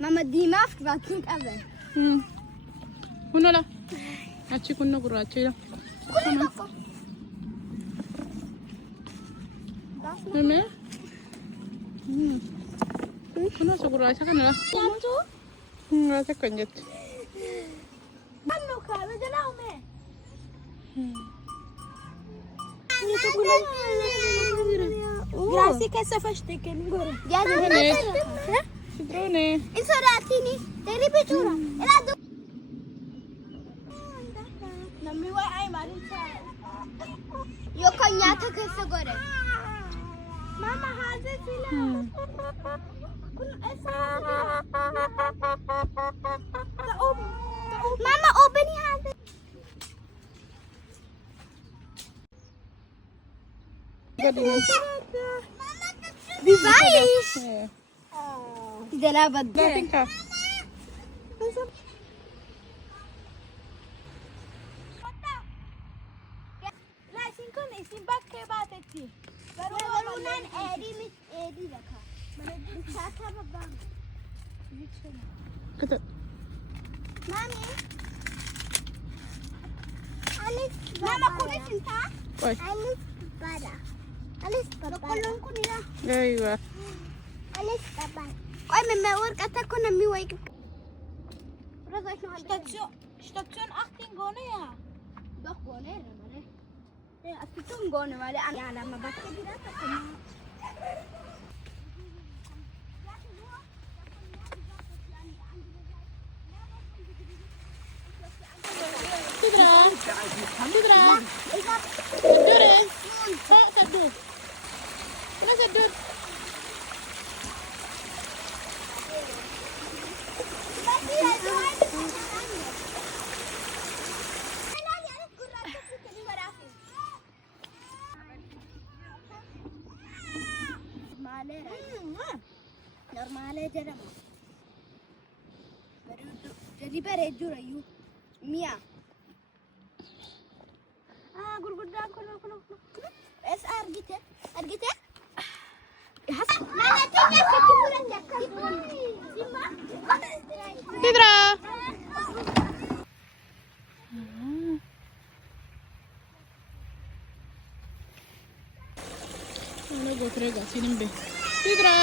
Mama diimaaf baattiin qaban. Kunoo la. Achi kunoo gurraachidha. Kun tokko. Mame. Kunoo isa gurraacha kana la. Nyaattu? Gurraacha kan jettu. Annu kaaba jalaa uumee. Grazie che sta facendo che non gore. Citrone. In soratini, te ripetura. E la do. Non mi vuoi ai mari. Io cognato che sto gore. Mamma haze sila. Mama open haze. Wie weiß? De la badde. Tinka. La sinkon isin bakke baatetti. Garuu nan edi laka. Bichata babam. Kata. Mami. Alice. Mama kulit sinta? Oi. Alice bada. Alice bada. Kulong ko nila. Aywa. Alice bada. Oi, me workata ko na mi wai. Station 18 gone ya. Doch gone re. Atitun gone wale an ala mabakke dira ta kuma. Sidra. Sidra. Sedur eh. Kok sedur? Mana sedur? Normale jedhama. Jadi bareedu rayu. Mia. Gurguddaan kun. Es argite? Argite? Sidra. Ano go trega sinimbe. Sidra.